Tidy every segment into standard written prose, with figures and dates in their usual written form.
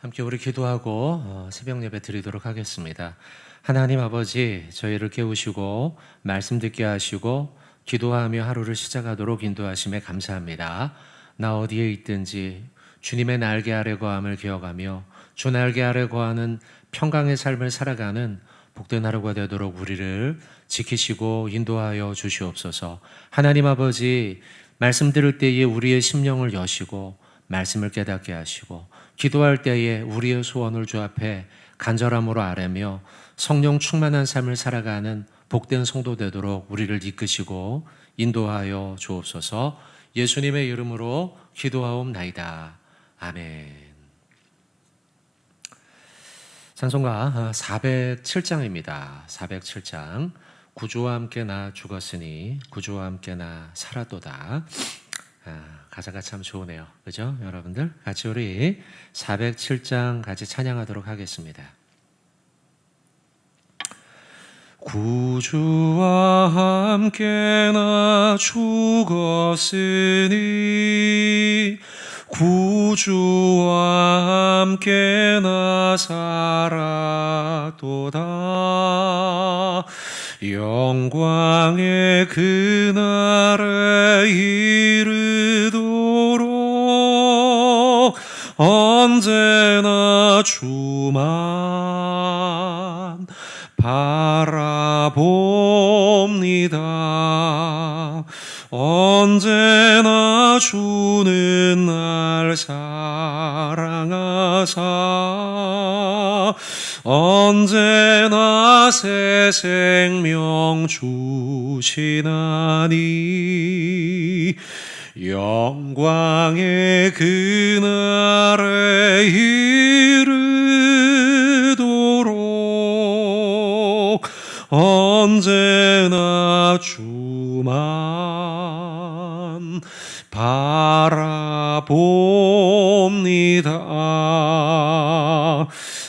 함께 우리 기도하고 새벽 예배 드리도록 하겠습니다. 하나님 아버지, 저희를 깨우시고 말씀 듣게 하시고 기도하며 하루를 시작하도록 인도하심에 감사합니다. 나 어디에 있든지 주님의 날개 아래 거함을 기억하며 주 날개 아래 거하는 평강의 삶을 살아가는 복된 하루가 되도록 우리를 지키시고 인도하여 주시옵소서. 하나님 아버지, 말씀 들을 때에 우리의 심령을 여시고 말씀을 깨닫게 하시고 기도할 때에 우리의 소원을 주 앞에 간절함으로 아뢰며 성령 충만한 삶을 살아가는 복된 성도 되도록 우리를 이끄시고 인도하여 주옵소서. 예수님의 이름으로 기도하옵나이다. 아멘. 찬송가 407장입니다. 407장. 구주와 함께 나 죽었으니 구주와 함께 나 살았도다. 가사가 참 좋으네요. 그죠? 여러분들 같이 우리 407장 같이 찬양하도록 하겠습니다. 구주와 함께 나 죽었으니 구주와 함께 나 살았도다. 영광의 그날에 이르도록 언제나 주만 바라봅니다. 언제나 주는 날 사랑하사 언제나 새 생명 주시나니 영광의 그날에 이르도록 언제나 주만 바라봅니다.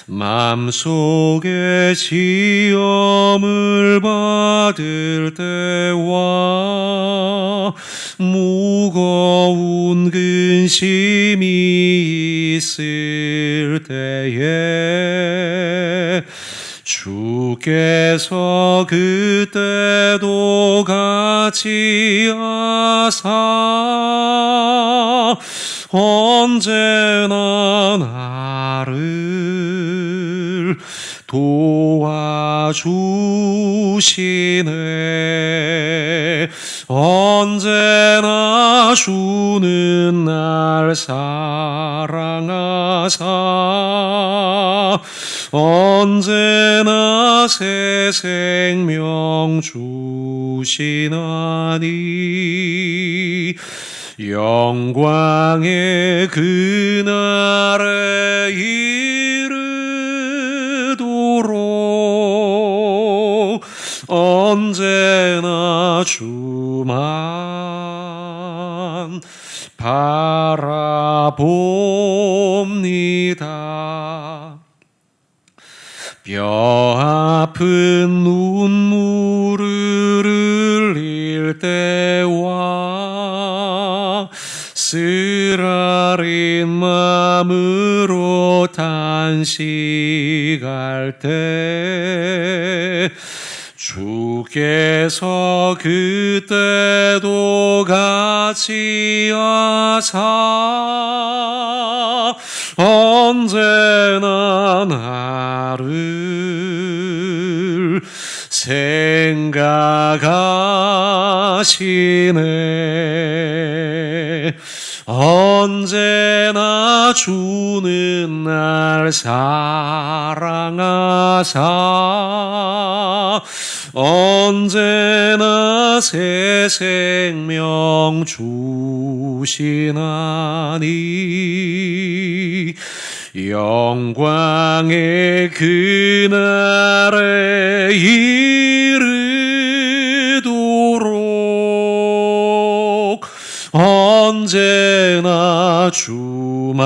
마음속에 시험을 받을 때와 무거운 근심이 있을 때에 주께서 그때도 같이 하사 언제나 나를 도와주시네. 언제나 주는 날 사랑하사 언제나 새 생명 주시나니 영광의 그날에 이르도록 언제나 주만 바라봅니다. 뼈 아픈 눈물을 흘릴 때와 쓰라린 마음으로 탄식할 때 주께서 그때도 같이 하사 언제나 나를 생각하시네. 언제나 주는 날 사랑하사 언제나 새 생명 주시나니 영광의 그날에 이르도록 언제나 주만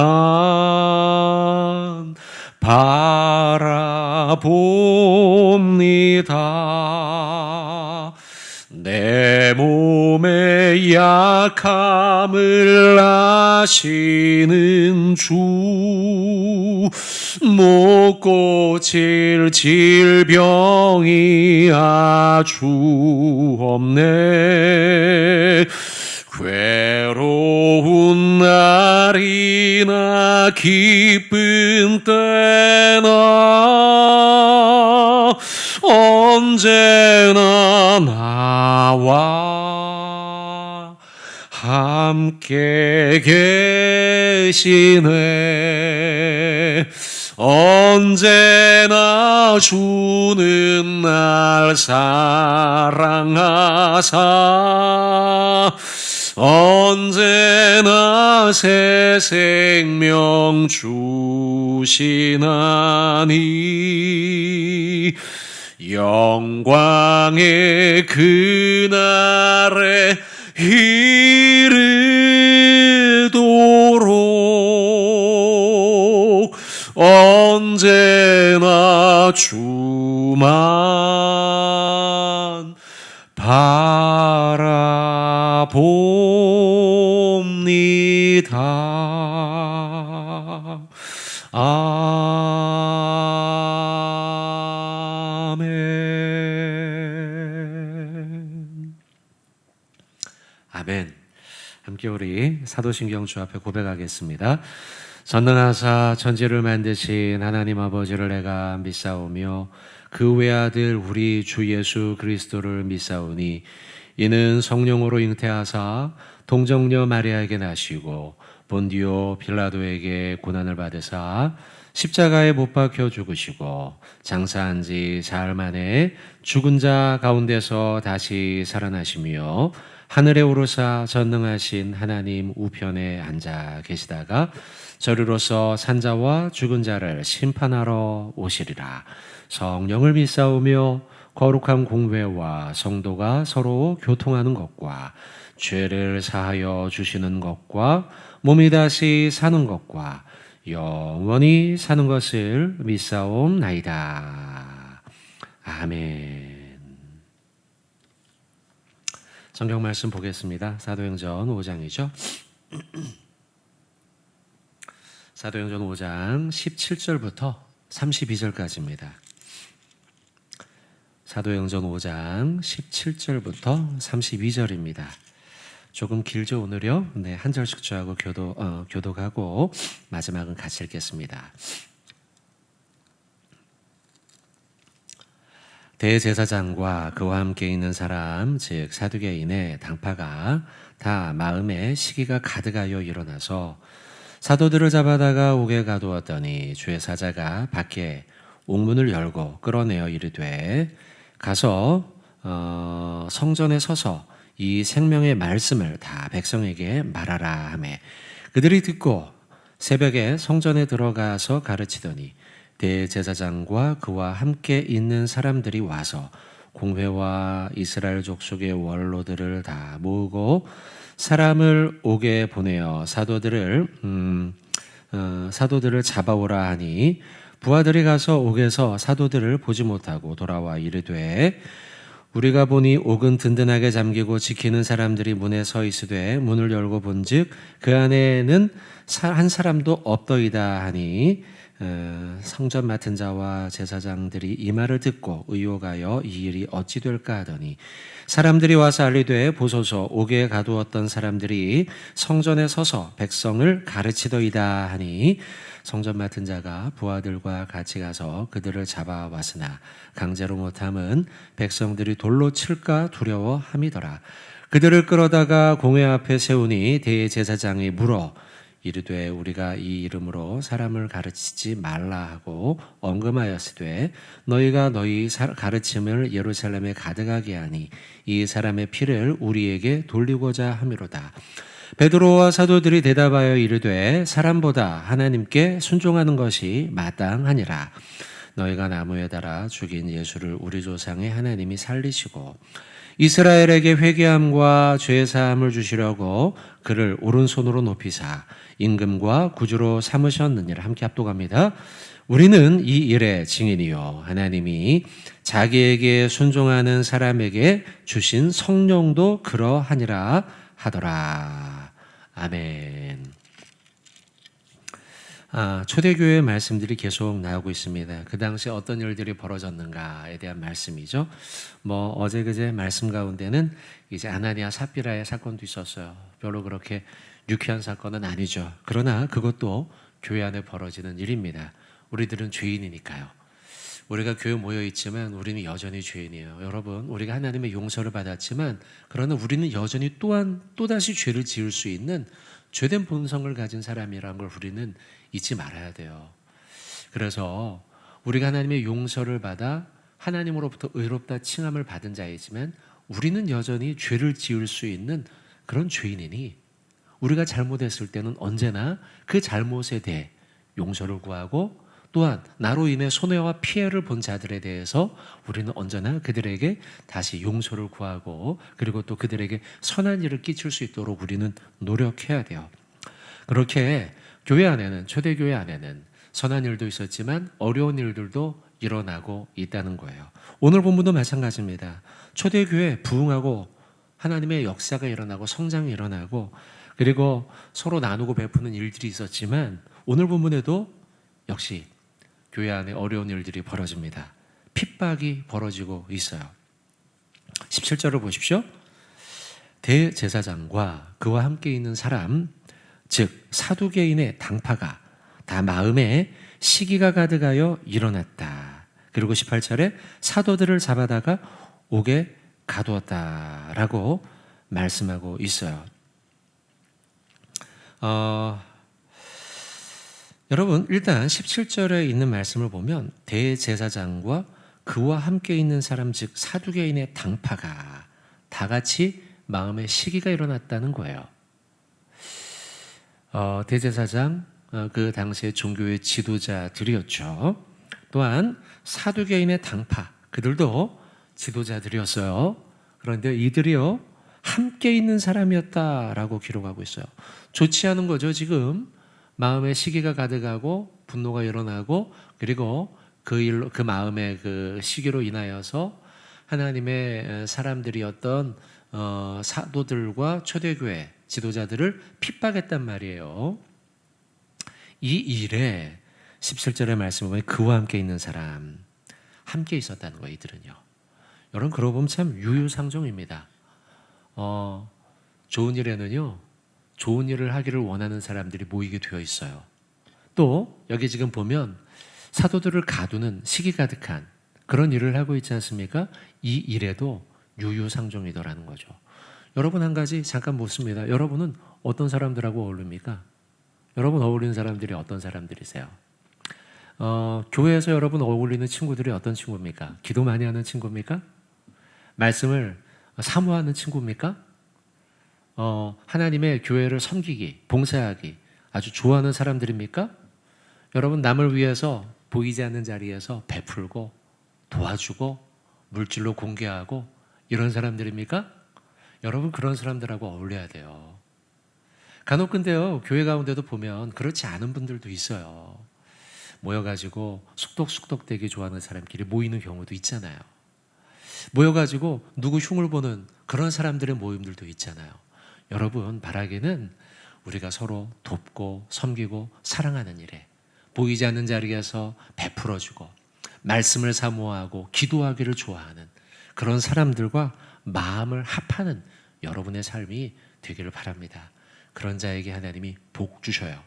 바라봅니다. 내 몸의 약함을 아시는 주 못 고칠 질병이 아주 없네. 괴로운 날이나 기쁜 때나 언제나 나와 함께 계시네. 언제나 주는 날 사랑하사 언제나 새 생명 주시나니 영광의 그날에 이르도록 언제나 주만 바라봅니다. 아멘. 아멘. 함께 우리 사도신경 주 앞에 고백하겠습니다. 전능하사 천지를 만드신 하나님 아버지를 내가 믿사오며 그 외아들 우리 주 예수 그리스도를 믿사오니 이는 성령으로 잉태하사 동정녀 마리아에게 나시고 본디오 빌라도에게 고난을 받으사 십자가에 못 박혀 죽으시고 장사한 지 사흘 만에 죽은 자 가운데서 다시 살아나시며 하늘에 오르사 전능하신 하나님 우편에 앉아 계시다가 저리로서 산자와 죽은 자를 심판하러 오시리라. 성령을 믿사오며 거룩한 공회와 성도가 서로 교통하는 것과 죄를 사하여 주시는 것과 몸이 다시 사는 것과 영원히 사는 것을 믿사옵나이다. 아멘. 성경 말씀 보겠습니다. 사도행전 5장이죠. 사도행전 5장 17절부터 32절까지입니다. 사도행전 5장 17절부터 32절입니다. 조금 길죠 오늘요? 네, 한 절씩 주하고 교독하고 마지막은 같이 읽겠습니다. 대제사장과 그와 함께 있는 사람 즉 사두개인의 당파가 다 마음에 시기가 가득하여 일어나서 사도들을 잡아다가 옥에 가두었더니 주의 사자가 밖에 옥문을 열고 끌어내어 이르되 가서 성전에 서서 이 생명의 말씀을 다 백성에게 말하라 하매 그들이 듣고 새벽에 성전에 들어가서 가르치더니 대제사장과 그와 함께 있는 사람들이 와서 공회와 이스라엘 족속의 원로들을 다 모으고 사람을 옥에 보내어 사도들을 잡아오라 하니 부하들이 가서 옥에서 사도들을 보지 못하고 돌아와 이르되 우리가 보니 옥은 든든하게 잠기고 지키는 사람들이 문에 서 있으되 문을 열고 본즉 그 안에는 한 사람도 없더이다 하니 성전 맡은 자와 제사장들이 이 말을 듣고 의혹하여 이 일이 어찌 될까 하더니 사람들이 와서 알리되 보소서 옥에 가두었던 사람들이 성전에 서서 백성을 가르치더이다 하니 성전 맡은 자가 부하들과 같이 가서 그들을 잡아왔으나 강제로 못함은 백성들이 돌로 칠까 두려워함이더라. 그들을 끌어다가 공회 앞에 세우니 대제사장이 물어 이르되 우리가 이 이름으로 사람을 가르치지 말라 하고 언금하였으되 너희가 너희 가르침을 예루살렘에 가득하게 하니 이 사람의 피를 우리에게 돌리고자 함이로다. 베드로와 사도들이 대답하여 이르되 사람보다 하나님께 순종하는 것이 마땅하니라. 너희가 나무에 달아 죽인 예수를 우리 조상의 하나님이 살리시고 이스라엘에게 회개함과 죄 사함을 주시려고 그를 오른손으로 높이사 임금과 구주로 삼으셨느니라. 함께 합독합니다. 우리는 이 일의 증인이요 하나님이 자기에게 순종하는 사람에게 주신 성령도 그러하니라 하더라. 아멘. 초대교회 말씀들이 계속 나오고 있습니다. 그 당시에 어떤 일들이 벌어졌는가에 대한 말씀이죠. 어제 그제 말씀 가운데는 이제 아나니아 삽비라의 사건도 있었어요. 별로 그렇게 유쾌한 사건은 아니죠. 그러나 그것도 교회 안에 벌어지는 일입니다. 우리들은 죄인이니까요. 우리가 교회 모여 있지만 우리는 여전히 죄인이에요. 여러분, 우리가 하나님의 용서를 받았지만 그러나 우리는 여전히 또한 또다시 죄를 지을 수 있는 죄된 본성을 가진 사람이라는 걸 우리는 잊지 말아야 돼요. 그래서 우리가 하나님의 용서를 받아 하나님으로부터 의롭다 칭함을 받은 자이지만 우리는 여전히 죄를 지을 수 있는 그런 죄인이니 우리가 잘못했을 때는 언제나 그 잘못에 대해 용서를 구하고 또한 나로 인해 손해와 피해를 본 자들에 대해서 우리는 언제나 그들에게 다시 용서를 구하고 그리고 또 그들에게 선한 일을 끼칠 수 있도록 우리는 노력해야 돼요. 그렇게 교회 안에는, 초대교회 안에는 선한 일도 있었지만 어려운 일들도 일어나고 있다는 거예요. 오늘 본문도 마찬가지입니다. 초대교회 부흥하고 하나님의 역사가 일어나고 성장이 일어나고 그리고 서로 나누고 베푸는 일들이 있었지만 오늘 본문에도 역시 교회 안에 어려운 일들이 벌어집니다. 핍박이 벌어지고 있어요. 17절을 보십시오. 대제사장과 그와 함께 있는 사람 즉 사두개인의 당파가 다 마음에 시기가 가득하여 일어났다. 그리고 18절에 사도들을 잡아다가 옥에 가두었다라고 말씀하고 있어요. 여러분 일단 17절에 있는 말씀을 보면 대제사장과 그와 함께 있는 사람 즉 사두개인의 당파가 다 같이 마음에 시기가 일어났다는 거예요. 대제사장 그 당시의 종교의 지도자들이었죠. 또한 사두개인의 당파 그들도 지도자들이었어요. 그런데 이들이요 함께 있는 사람이었다라고 기록하고 있어요. 좋지 않은 거죠. 지금 마음에 시기가 가득하고 분노가 일어나고 그리고 그 마음의 그 시기로 인하여서 하나님의 사람들이었던 사도들과 초대교회 지도자들을 핍박했단 말이에요. 이 일에 17절의 말씀을 보면 그와 함께 있는 사람 함께 있었다는 거예요. 이들은요. 여러분 그러고 보면 참 유유상종입니다. 좋은 일에는요 좋은 일을 하기를 원하는 사람들이 모이게 되어 있어요. 또 여기 지금 보면 사도들을 가두는 시기 가득한 그런 일을 하고 있지 않습니까? 이 일에도 유유상종이더라는 거죠. 여러분 한 가지 잠깐 묻습니다. 여러분은 어떤 사람들하고 어울립니까? 여러분 어울리는 사람들이 어떤 사람들이세요? 교회에서 여러분 어울리는 친구들이 어떤 친구입니까? 기도 많이 하는 친구입니까? 말씀을 사모하는 친구입니까? 하나님의 교회를 섬기기, 봉사하기 아주 좋아하는 사람들입니까? 여러분 남을 위해서 보이지 않는 자리에서 베풀고 도와주고 물질로 공개하고 이런 사람들입니까? 여러분 그런 사람들하고 어울려야 돼요. 간혹 근데요 교회 가운데도 보면 그렇지 않은 분들도 있어요. 모여가지고 숙덕숙덕되게 좋아하는 사람끼리 모이는 경우도 있잖아요. 모여가지고 누구 흉을 보는 그런 사람들의 모임들도 있잖아요. 여러분 바라기는 우리가 서로 돕고 섬기고 사랑하는 일에 보이지 않는 자리에서 베풀어주고 말씀을 사모하고 기도하기를 좋아하는 그런 사람들과 마음을 합하는 여러분의 삶이 되기를 바랍니다. 그런 자에게 하나님이 복 주셔요.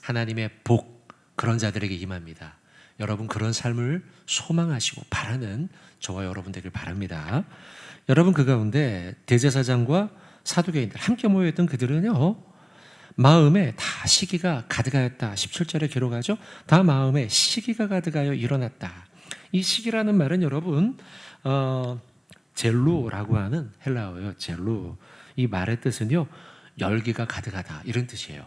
하나님의 복 그런 자들에게 임합니다. 여러분 그런 삶을 소망하시고 바라는 저와 여러분 되길 바랍니다. 여러분 그 가운데 대제사장과 사두개인들 함께 모여있던 그들은요 마음에 다 시기가 가득하였다. 17절에 기록하죠. 다 마음에 시기가 가득하여 일어났다. 이 시기라는 말은 여러분 젤루라고 하는 헬라어예요. 젤루. 이 말의 뜻은요 열기가 가득하다 이런 뜻이에요.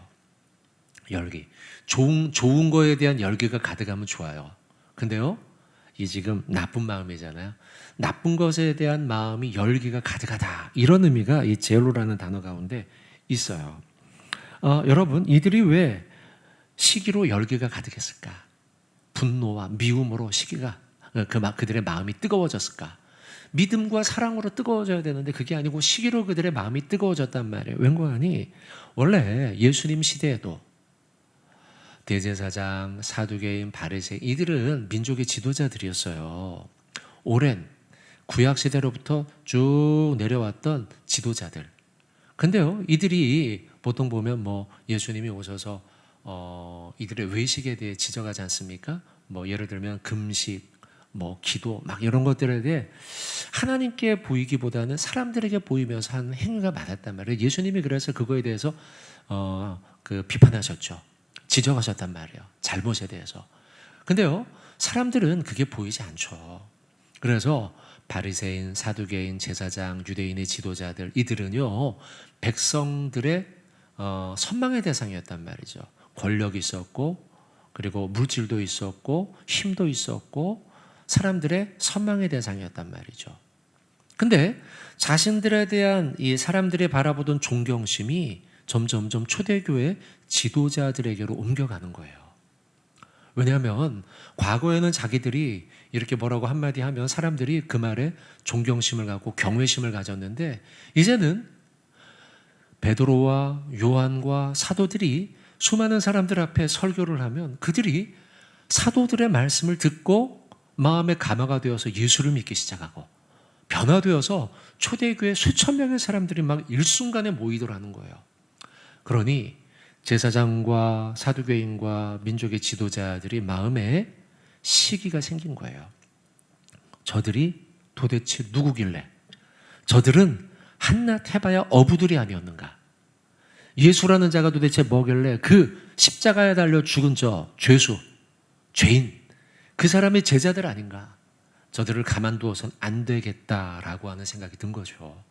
열기. 좋은 거에 대한 열기가 가득하면 좋아요. 근데요 이 지금 나쁜 마음이잖아요. 나쁜 것에 대한 마음이 열기가 가득하다 이런 의미가 이 젤루라는 단어 가운데 있어요. 여러분 이들이 왜 시기로 열기가 가득했을까? 분노와 미움으로 시기가 그들의 마음이 뜨거워졌을까? 믿음과 사랑으로 뜨거워져야 되는데 그게 아니고 시기로 그들의 마음이 뜨거워졌단 말이에요. 왠고하니 원래 예수님 시대에도 대제사장, 사두개인, 바리새인 이들은 민족의 지도자들이었어요. 오랜 구약 시대로부터 쭉 내려왔던 지도자들. 근데요, 이들이 보통 보면 뭐 예수님이 오셔서 이들의 외식에 대해 지적하지 않습니까? 뭐 예를 들면 금식, 뭐 기도 막 이런 것들에 대해 하나님께 보이기보다는 사람들에게 보이면서 한 행위가 많았단 말이에요. 예수님이 그래서 그거에 대해서 비판하셨죠. 지적하셨단 말이에요. 잘못에 대해서. 근데요, 사람들은 그게 보이지 않죠. 그래서 바리새인, 사두개인, 제사장, 유대인의 지도자들 이들은요 백성들의 선망의 대상이었단 말이죠. 권력이 있었고 그리고 물질도 있었고 힘도 있었고 사람들의 선망의 대상이었단 말이죠. 근데 자신들에 대한 이 사람들이 바라보던 존경심이 점점점 초대교회 지도자들에게로 옮겨가는 거예요. 왜냐하면 과거에는 자기들이 이렇게 뭐라고 한마디 하면 사람들이 그 말에 존경심을 갖고 경외심을 가졌는데 이제는 베드로와 요한과 사도들이 수많은 사람들 앞에 설교를 하면 그들이 사도들의 말씀을 듣고 마음의 감화가 되어서 예수를 믿기 시작하고 변화되어서 초대교회 수천 명의 사람들이 막 일순간에 모이더라는 거예요. 그러니 제사장과 사두개인과 민족의 지도자들이 마음에 시기가 생긴 거예요. 저들이 도대체 누구길래? 저들은 한낱 해봐야 어부들이 아니었는가? 예수라는 자가 도대체 뭐길래 그 십자가에 달려 죽은 저 죄수, 죄인, 그 사람의 제자들 아닌가? 저들을 가만두어선 안 되겠다라고 하는 생각이 든 거죠.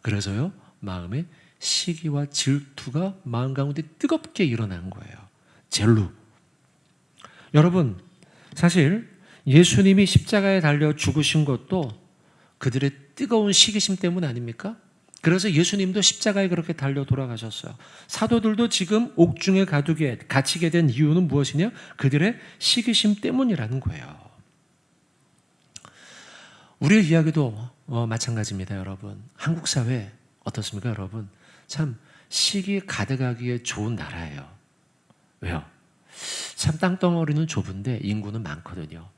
그래서요, 마음에 시기와 질투가 마음 가운데 뜨겁게 일어난 거예요. 젤루. 여러분, 사실 예수님이 십자가에 달려 죽으신 것도 그들의 뜨거운 시기심 때문 아닙니까? 그래서 예수님도 십자가에 그렇게 달려 돌아가셨어요. 사도들도 지금 옥중에 갇히게 된 이유는 무엇이냐? 그들의 시기심 때문이라는 거예요. 우리의 이야기도 마찬가지입니다, 여러분. 한국 사회 어떻습니까, 여러분? 참 시기 가득하기에 좋은 나라예요. 왜요? 참 땅덩어리는 좁은데 인구는 많거든요.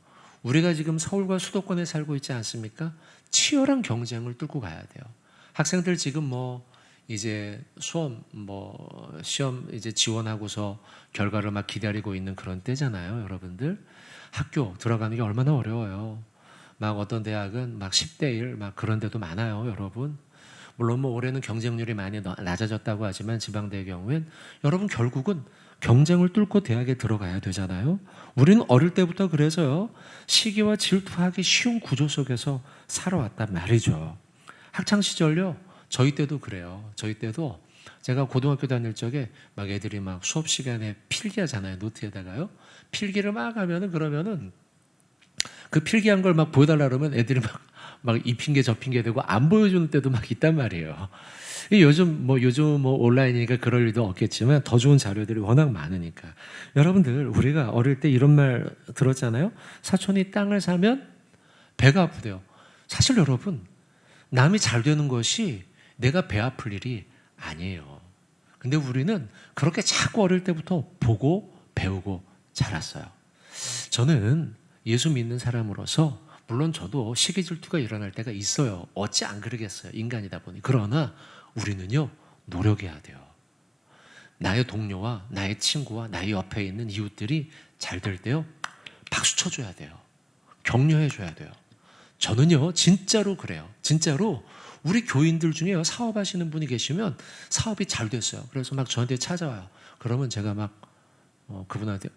우리가 지금 서울과 수도권에 살고 있지 않습니까? 치열한 경쟁을 뚫고 가야 돼요. 학생들 지금 이제 시험 이제 지원하고서 결과를 막 기다리고 있는 그런 때잖아요, 여러분들. 학교 들어가는 게 얼마나 어려워요. 막 어떤 대학은 막 10대 1 막 그런 데도 많아요, 여러분. 물론 올해는 경쟁률이 많이 낮아졌다고 하지만 지방대의 경우엔 여러분 결국은 경쟁을 뚫고 대학에 들어가야 되잖아요. 우리는 어릴 때부터 그래서요, 시기와 질투하기 쉬운 구조 속에서 살아왔단 말이죠. 학창 시절요, 저희 때도 그래요. 저희 때도 제가 고등학교 다닐 적에 막 애들이 막 수업 시간에 필기하잖아요, 노트에다가요. 필기를 막 하면은 그러면은 그 필기한 걸 막 보여달라 그러면 애들이 막 이 핑계 저 핑계 대고 안 보여주는 때도 막 있단 말이에요. 요즘 온라인이니까 그럴 일도 없겠지만 더 좋은 자료들이 워낙 많으니까. 여러분들, 우리가 어릴 때 이런 말 들었잖아요. 사촌이 땅을 사면 배가 아프대요. 사실 여러분, 남이 잘 되는 것이 내가 배 아플 일이 아니에요. 근데 우리는 그렇게 자꾸 어릴 때부터 보고 배우고 자랐어요. 저는 예수 믿는 사람으로서 물론 저도 시기 질투가 일어날 때가 있어요. 어찌 안 그러겠어요, 인간이다 보니. 그러나 우리는요, 노력해야 돼요. 나의 동료와 나의 친구와 나의 옆에 있는 이웃들이 잘 될 때요, 박수 쳐줘야 돼요. 격려해 줘야 돼요. 저는요, 진짜로 그래요. 진짜로 우리 교인들 중에 사업하시는 분이 계시면 사업이 잘 됐어요. 그래서 막 저한테 찾아와요. 그러면 제가 막 그분한테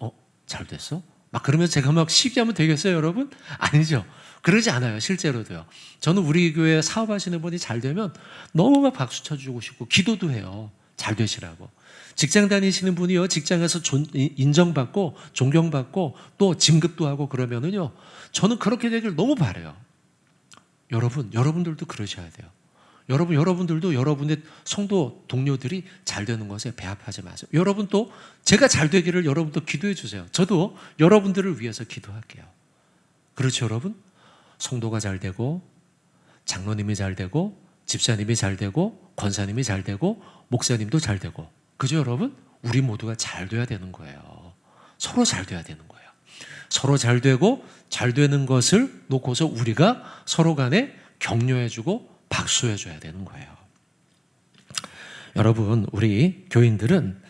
잘 됐어? 막 그러면 제가 막 시기하면 되겠어요, 여러분? 아니죠. 그러지 않아요, 실제로도요. 저는 우리 교회 사업하시는 분이 잘 되면 너무 막 박수 쳐주고 싶고 기도도 해요. 잘 되시라고. 직장 다니시는 분이요, 직장에서 인정받고 존경받고 또 진급도 하고 그러면은요, 저는 그렇게 되길 너무 바라요. 여러분들도 그러셔야 돼요. 여러분들도 여러분의 성도 동료들이 잘 되는 것에 배합하지 마세요. 여러분 또 제가 잘 되기를 여러분도 기도해 주세요. 저도 여러분들을 위해서 기도할게요. 그렇죠, 여러분? 성도가 잘 되고 장로님이 잘 되고 집사님이 잘 되고 권사님이 잘 되고 목사님도 잘 되고, 그죠, 여러분? 우리 모두가 잘 돼야 되는 거예요. 서로 잘 돼야 되는 거예요. 서로 잘 되고 잘 되는 것을 놓고서 우리가 서로 간에 격려해주고 박수해줘야 되는 거예요. 여러분, 우리 교인들은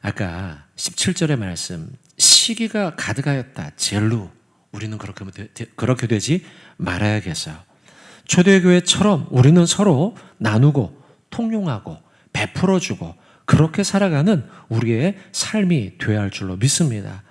아까 17절의 말씀, 시기가 가득하였다, 젤루. 우리는 그렇게 되지 말아야겠어요. 초대교회처럼 우리는 서로 나누고 통용하고 베풀어주고 그렇게 살아가는 우리의 삶이 되어야 할 줄로 믿습니다.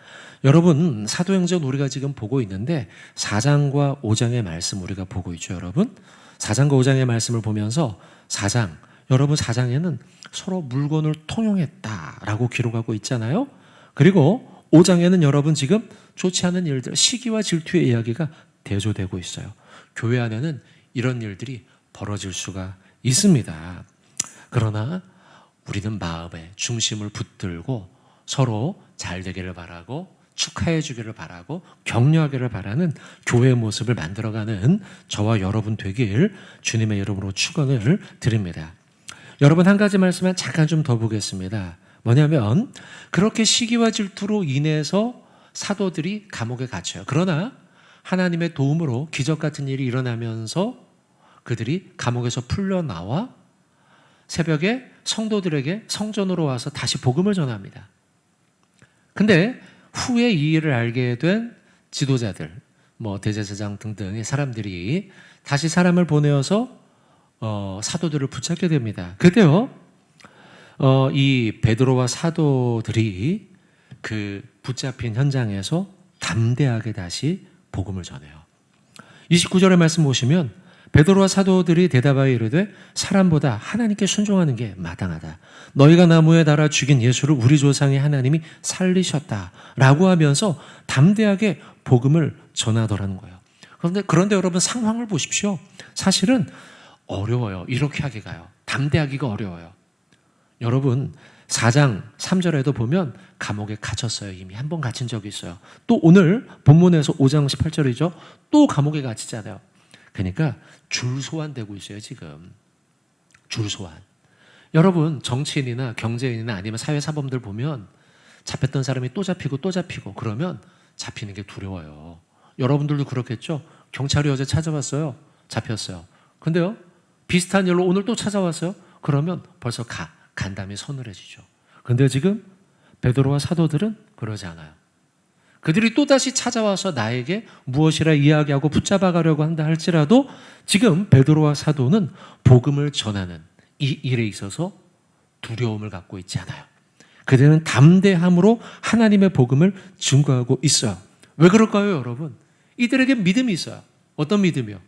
여러분, 사도행전 우리가 지금 보고 있는데 4장과 5장의 말씀 우리가 보고 있죠. 여러분, 4장과 5장의 말씀을 보면서 4장, 여러분 4장에는 서로 물건을 통용했다라고 기록하고 있잖아요. 그리고 5장에는 여러분 지금 좋지 않은 일들, 시기와 질투의 이야기가 대조되고 있어요. 교회 안에는 이런 일들이 벌어질 수가 있습니다. 그러나 우리는 마음에 중심을 붙들고 서로 잘 되기를 바라고 축하해 주기를 바라고 격려하기를 바라는 교회의 모습을 만들어가는 저와 여러분 되길 주님의 이름으로 축원을 드립니다. 여러분, 한 가지 말씀만 잠깐 좀 더 보겠습니다. 뭐냐면 그렇게 시기와 질투로 인해서 사도들이 감옥에 갇혀요. 그러나 하나님의 도움으로 기적 같은 일이 일어나면서 그들이 감옥에서 풀려나와 새벽에 성도들에게 성전으로 와서 다시 복음을 전합니다. 근데 후에 이 일을 알게 된 지도자들, 대제사장 등등의 사람들이 다시 사람을 보내어서 사도들을 붙잡게 됩니다. 그때요, 이 베드로와 사도들이 그 붙잡힌 현장에서 담대하게 다시 복음을 전해요. 29절의 말씀 보시면 베드로와 사도들이 대답하여 이르되 사람보다 하나님께 순종하는 게 마땅하다. 너희가 나무에 달아 죽인 예수를 우리 조상의 하나님이 살리셨다라고 하면서 담대하게 복음을 전하더라는 거예요. 그런데 여러분, 상황을 보십시오. 사실은 어려워요. 이렇게 하기가요. 담대하기가 어려워요. 여러분, 4장 3절에도 보면 감옥에 갇혔어요. 이미 한 번 갇힌 적이 있어요. 또 오늘 본문에서 5장 18절이죠. 또 감옥에 갇히잖아요. 그러니까 줄소환되고 있어요. 지금 줄소환. 여러분, 정치인이나 경제인이나 아니면 사회사범들 보면 잡혔던 사람이 또 잡히고 또 잡히고 그러면 잡히는 게 두려워요. 여러분들도 그렇겠죠? 경찰이 어제 찾아왔어요. 잡혔어요. 근데요, 비슷한 일로 오늘 또 찾아왔어요. 그러면 벌써 간담이 서늘해지죠. 근데 지금 베드로와 사도들은 그러지 않아요. 그들이 또다시 찾아와서 나에게 무엇이라 이야기하고 붙잡아 가려고 한다 할지라도 지금 베드로와 사도는 복음을 전하는 이 일에 있어서 두려움을 갖고 있지 않아요. 그들은 담대함으로 하나님의 복음을 증거하고 있어요. 왜 그럴까요, 여러분? 이들에게 믿음이 있어요. 어떤 믿음이요?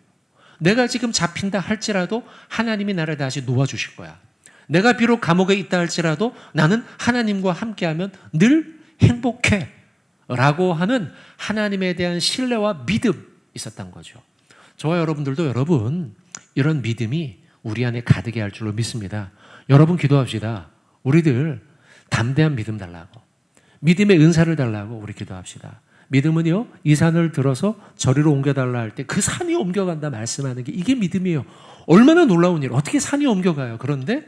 내가 지금 잡힌다 할지라도 하나님이 나를 다시 놓아주실 거야. 내가 비록 감옥에 있다 할지라도 나는 하나님과 함께하면 늘 행복해 라고 하는 하나님에 대한 신뢰와 믿음이 있었던 거죠. 저와 여러분들도 여러분, 이런 믿음이 우리 안에 가득해 할 줄로 믿습니다. 여러분, 기도합시다. 우리들 담대한 믿음 달라고, 믿음의 은사를 달라고 우리 기도합시다. 믿음은요, 이 산을 들어서 저리로 옮겨달라 할 때 그 산이 옮겨간다 말씀하는 게 이게 믿음이에요. 얼마나 놀라운 일, 어떻게 산이 옮겨가요? 그런데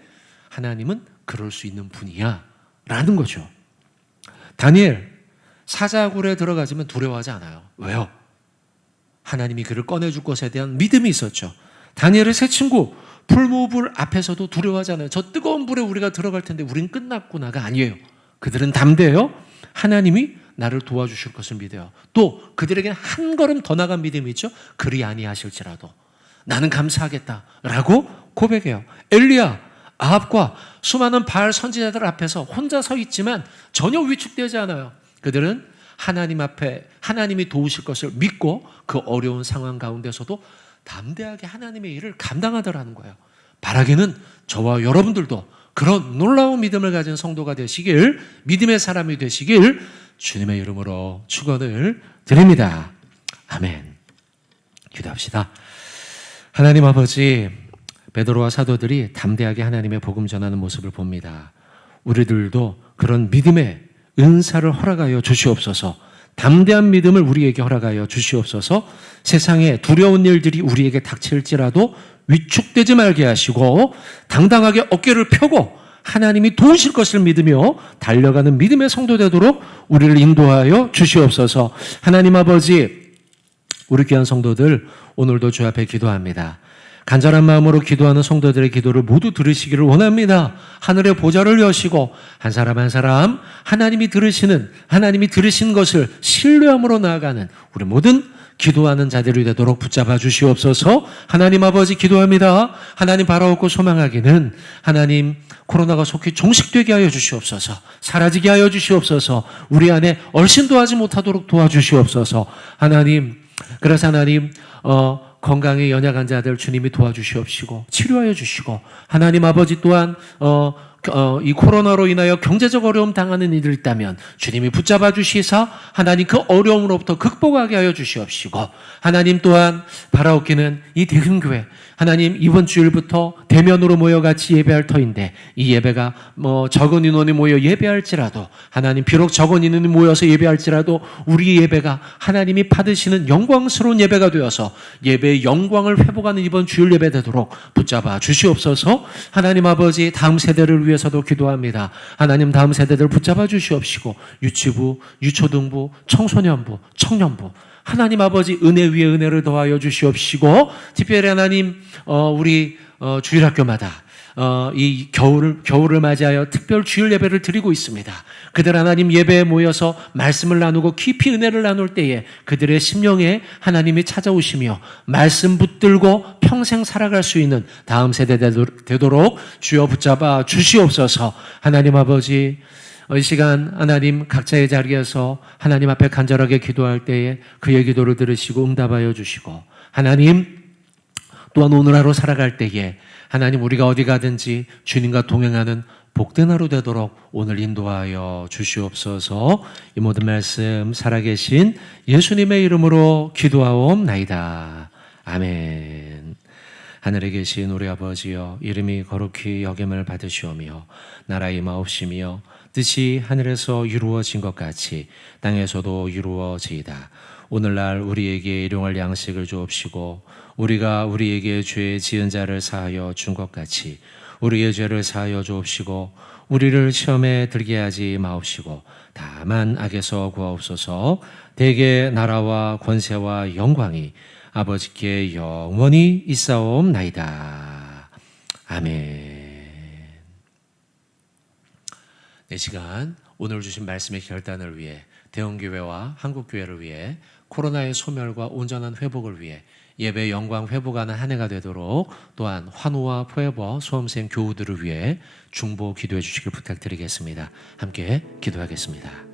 하나님은 그럴 수 있는 분이야 라는 거죠. 다니엘 사자굴에 들어가지만 두려워하지 않아요. 왜요? 하나님이 그를 꺼내줄 것에 대한 믿음이 있었죠. 다니엘의 세 친구 풀무불 앞에서도 두려워하지 않아요. 저 뜨거운 불에 우리가 들어갈 텐데 우린 끝났구나가 아니에요. 그들은 담대해요. 하나님이 나를 도와주실 것을 믿어요. 또 그들에게는 한 걸음 더 나간 믿음이 있죠. 그리 아니하실지라도 나는 감사하겠다라고 고백해요. 엘리야, 아합과 수많은 바알 선지자들 앞에서 혼자 서 있지만 전혀 위축되지 않아요. 그들은 하나님 앞에 하나님이 도우실 것을 믿고 그 어려운 상황 가운데서도 담대하게 하나님의 일을 감당하더라는 거예요. 바라기는 저와 여러분들도 그런 놀라운 믿음을 가진 성도가 되시길, 믿음의 사람이 되시길 주님의 이름으로 축원을 드립니다. 아멘. 기도합시다. 하나님 아버지, 베드로와 사도들이 담대하게 하나님의 복음 전하는 모습을 봅니다. 우리들도 그런 믿음의 은사를 허락하여 주시옵소서. 담대한 믿음을 우리에게 허락하여 주시옵소서. 세상에 두려운 일들이 우리에게 닥칠지라도 위축되지 말게 하시고 당당하게 어깨를 펴고 하나님이 도우실 것을 믿으며 달려가는 믿음의 성도 되도록 우리를 인도하여 주시옵소서. 하나님 아버지, 우리 귀한 성도들 오늘도 주 앞에 기도합니다. 간절한 마음으로 기도하는 성도들의 기도를 모두 들으시기를 원합니다. 하늘의 보좌를 여시고 한 사람 한 사람 하나님이 들으신 것을 신뢰함으로 나아가는 우리 모든 기도하는 자들이 되도록 붙잡아 주시옵소서. 하나님 아버지 기도합니다. 하나님 바라옵고 소망하기는 하나님 코로나가 속히 종식되게 하여 주시옵소서. 사라지게 하여 주시옵소서. 우리 안에 얼씬도 하지 못하도록 도와주시옵소서. 하나님, 그래서 하나님 건강에 연약한 자들 주님이 도와주시옵시고 치료하여 주시고, 하나님 아버지 또한 이 코로나로 인하여 경제적 어려움 당하는 이들 있다면 주님이 붙잡아 주시사 하나님 그 어려움으로부터 극복하게 하여 주시옵시고, 하나님 또한 바라옵기는 이 대흥교회 하나님 이번 주일부터 대면으로 모여 같이 예배할 터인데, 이 예배가 적은 인원이 모여 예배할지라도 하나님 비록 적은 인원이 모여서 예배할지라도 우리 예배가 하나님이 받으시는 영광스러운 예배가 되어서 예배의 영광을 회복하는 이번 주일 예배 되도록 붙잡아 주시옵소서. 하나님 아버지 다음 세대를 위해서도 기도합니다. 하나님 다음 세대들 붙잡아 주시옵시고 유치부, 유초등부, 청소년부, 청년부 하나님 아버지 은혜 위에 은혜를 더하여 주시옵시고, 특별히 하나님 우리 주일학교마다 이 겨울을 맞이하여 특별 주일 예배를 드리고 있습니다. 그들 하나님 예배에 모여서 말씀을 나누고 깊이 은혜를 나눌 때에 그들의 심령에 하나님이 찾아오시며 말씀 붙들고 평생 살아갈 수 있는 다음 세대 되도록 주여 붙잡아 주시옵소서. 하나님 아버지, 이 시간 하나님 각자의 자리에서 하나님 앞에 간절하게 기도할 때에 그의 기도를 들으시고 응답하여 주시고, 하나님 또한 오늘 하루 살아갈 때에 하나님 우리가 어디 가든지 주님과 동행하는 복된 하루 되도록 오늘 인도하여 주시옵소서. 이 모든 말씀 살아계신 예수님의 이름으로 기도하옵나이다. 아멘. 하늘에 계신 우리 아버지여, 이름이 거룩히 여김을 받으시오며 나라의 임하옵시며 뜻이 하늘에서 이루어진 것 같이 땅에서도 이루어지이다. 오늘날 우리에게 일용할 양식을 주옵시고 우리가 우리에게 죄 지은 자를 사하여 준 것 같이 우리의 죄를 사하여 주옵시고 우리를 시험에 들게 하지 마옵시고 다만 악에서 구하옵소서. 대개 나라와 권세와 영광이 아버지께 영원히 있사옵나이다. 아멘. 이 시간 오늘 주신 말씀의 결단을 위해, 대형교회와 한국교회를 위해, 코로나의 소멸과 온전한 회복을 위해 예배 영광 회복하는 한 해가 되도록, 또한 환우와 포에버 수험생 교우들을 위해 중보 기도해 주시길 부탁드리겠습니다. 함께 기도하겠습니다.